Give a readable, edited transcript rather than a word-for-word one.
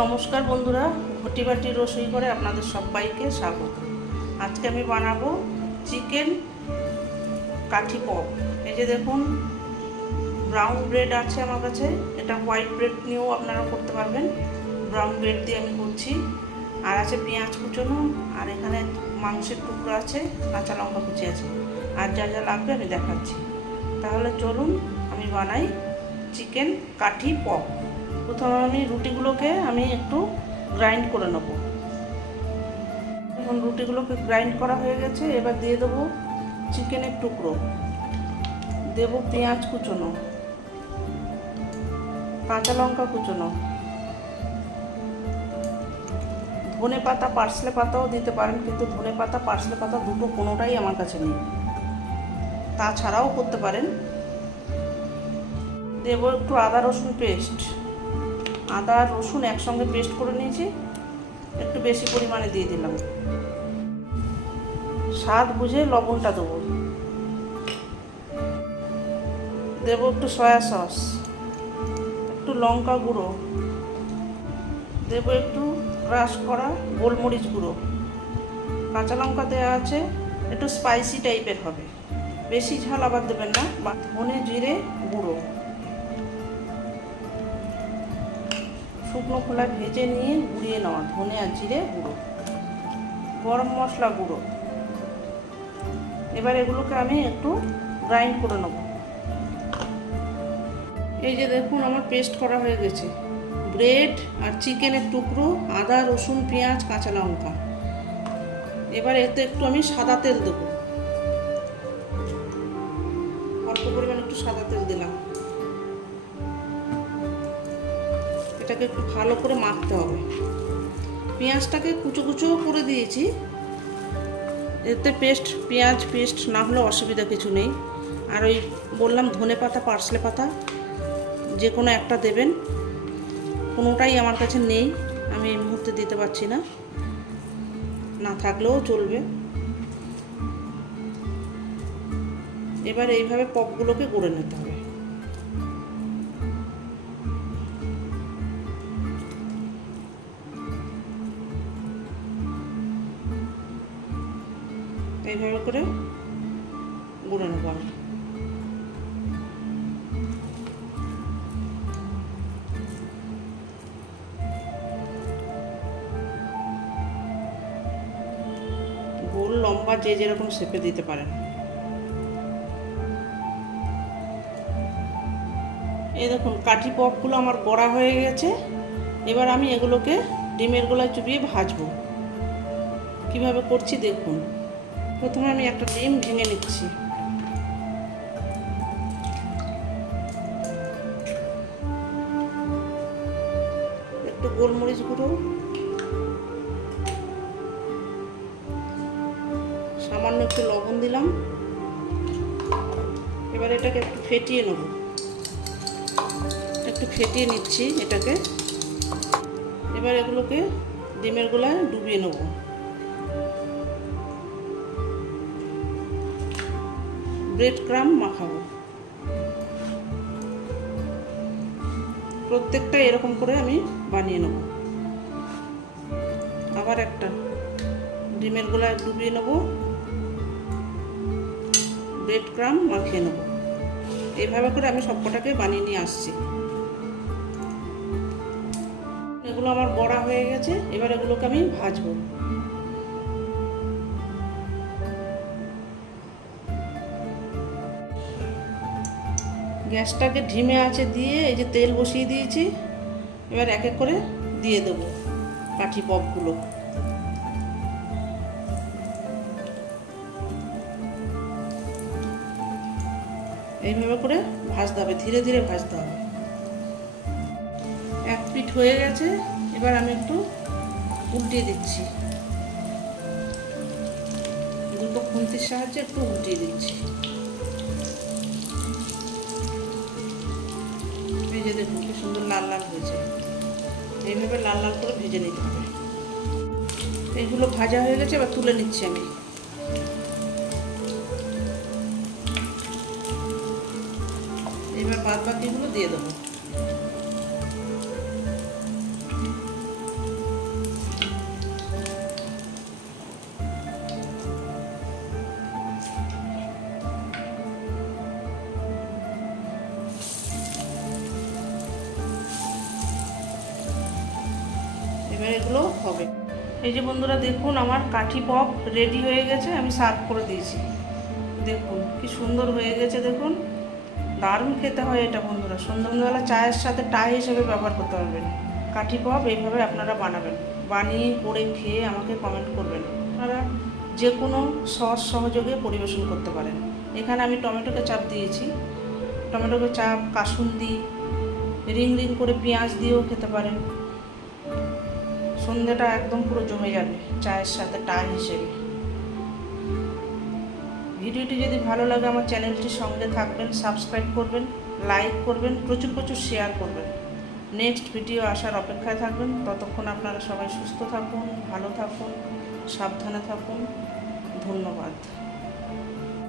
নমস্কার বন্ধুরা, ঘটি বাটি রসই করে আপনাদের সবাইকে স্বাগত। আজকে আমি বানাবো চিকেন কাঠি পপ। এই যে দেখুন, ব্রাউন ব্রেড আছে আমার কাছে, এটা হোয়াইট ব্রেড নিয়েও আপনারা করতে পারবেন। ব্রাউন ব্রেড দিয়ে আমি করছি। আর আছে পেঁয়াজ কুচোনো, আর এখানে মাংসের টুকরো আছে, কাঁচা লঙ্কা কুচি আছে, আর যা যা লাগবে আমি দেখাচ্ছি। তাহলে চলুন আমি বানাই চিকেন কাঠি পপ। প্রথমে আমি রুটিগুলোকে একটু গ্রাইন্ড করে নেব। এখন রুটিগুলোকে গ্রাইন্ড করা হয়ে গেছে। এবার দিয়ে দেবো চিকেনের টুকরো, দেবো পেঁয়াজ কুচোনো, কাঁচা লঙ্কা কুচোনো, ধনে পাতা পার্সলে পাতাও দিতে পারেন, কিন্তু ধনে পাতা পার্সলে পাতা দুটো কোনোটাই আমার কাছে নেই, তাছাড়াও করতে পারেন। দেবো একটু আদা রসুন পেস্ট, আদা আর রসুন একসঙ্গে পেস্ট করে নিয়েছি, একটু বেশি পরিমাণে দিয়ে দিলাম। স্বাদ বুঝে লবণটা দেবো। দেবো একটু সয়া সস, একটু লঙ্কা গুঁড়ো, দেবো একটু ক্রাশ করা গোলমরিচ গুঁড়ো, কাঁচা লঙ্কা দেওয়া আছে, একটু স্পাইসি টাইপের হবে, বেশি ঝাল আবার দেবেন না। বা ধনে জিরে গুঁড়ো, শুকনো খোলায় ভেজে নিয়ে গুঁড়িয়ে নেওয়া ধনে আর জিরে গুঁড়ো, গরম মশলা গুঁড়ো। এবার এগুলোকে আমি একটু গ্রাইন্ড করে নেব। এই যে দেখুন, আমার পেস্ট করা হয়ে গেছে। ব্রেড আর চিকেনের টুকরো, আদা রসুন পেঁয়াজ কাঁচা লঙ্কা। এবার এতে একটু আমি সাদা তেল দেবো, অল্প পরিমাণ একটু সাদা তেল দিলাম। এটাকে একটু ভালো করে মাখতে হবে। পেঁয়াজটাকে কুচো কুচো করে দিয়েছি, এতে পেঁয়াজ পেস্ট না হলে অসুবিধা কিছু নেই। আর ওই বললাম ধনে পাতা পার্সলে পাতা যে কোনো একটা দেবেন, কোনোটাই আমার কাছে নেই, আমি এই মুহূর্তে দিতে পারছি না, না থাকলেও চলবে। এবার এইভাবে পপগুলোকে গড়ে নিতে হবে। এইভাবে করে গুঁড়ো নেব আমি। গোল লম্বা যে যেরকম শেপে দিতে পারেন। এই দেখুন, কাঠি পপগুলো আমার গড়া হয়ে গেছে। এবার আমি এগুলোকে ডিমের গোলায় চুবিয়ে ভাজবো। কিভাবে করছি দেখুন। প্রথমে আমি একটা ডিম ভেঙে নিচ্ছি। একটু গোলমরিচ গুঁড়ো, সামান্য একটু লবণ দিলাম। এবার এটাকে একটু ফেটিয়ে নেব, একটু ফেটিয়ে নিচ্ছি এটাকে। এবার এগুলোকে ডিমের গোলায় ডুবিয়ে নেব। ব্রেড ক্রাম মাখাবো। প্রত্যেকটা এরকম করে আমি বানিয়ে নেব। আবার একটা ডিমের গোলায় ডুবিয়ে নেব, ব্রেড ক্রাম মাখিয়ে নেব। এইভাবে করে আমি সবকটাকে বানিয়ে নিয়ে আসছি। এগুলো আমার বড়া হয়ে গেছে। এবার এগুলোকে আমি ভাজবো। গ্যাসটাকে ধিমে আঁচে দিয়ে এই যে তেল বসিয়ে দিয়েছি। এবার এক এক করে দিয়ে দেবো কাঠি পপগুলো। এইভাবে করে ভাজতে হবে, ধীরে ধীরে ভাজতে হবে। এক পিঠ হয়ে গেছে। এবার আমি একটু উল্টিয়ে দিচ্ছি, দুটো খুন্তির সাহায্যে একটু উল্টিয়ে দিচ্ছি। এই যে দেখুন কি সুন্দর লাল লাল হয়েছে। এইভাবে লাল লাল করে ভেজে নিতে হবে। এইগুলো ভাজা হয়ে গেছে, এবার তুলে নিচ্ছি আমি। এবার বাদ বাকিগুলো দিয়ে দেবো। এবার এগুলো হবে। এই যে বন্ধুরা দেখুন আমার কাঠি পপ রেডি হয়ে গেছে, আমি সার্ভ করে দিয়েছি। দেখুন কি সুন্দর হয়ে গেছে, দেখুন দারুণ খেতে হয় এটা বন্ধুরা। সন্ধ্যাবেলা চায়ের সাথে টাই হিসেবে ব্যবহার করতে পারবেন। কাঠি পপ এইভাবে আপনারা বানাবেন, বানিয়ে করে খেয়ে আমাকে কমেন্ট করবেন। আপনারা যে কোনো সস সহযোগে পরিবেশন করতে পারেন। এখানে আমি টমেটোকে চাপ দিয়েছি, টমেটোকে চাপ, কাসুন্দি, রিং রিং করে পেঁয়াজ দিয়েও খেতে পারেন। সন্ধ্যাটা একদম পুরো জমে যাবে চায়ের সাথে টাই হিসেবে। ভিডিওটি যদি ভালো লাগে আমার চ্যানেলটির সঙ্গে থাকবেন, সাবস্ক্রাইব করবেন, লাইক করবেন, প্রচুর প্রচুর শেয়ার করবেন। নেক্সট ভিডিও আসার অপেক্ষায় থাকবেন। ততক্ষণ আপনারা সবাই সুস্থ থাকুন, ভালো থাকুন, সাবধানে থাকুন। ধন্যবাদ।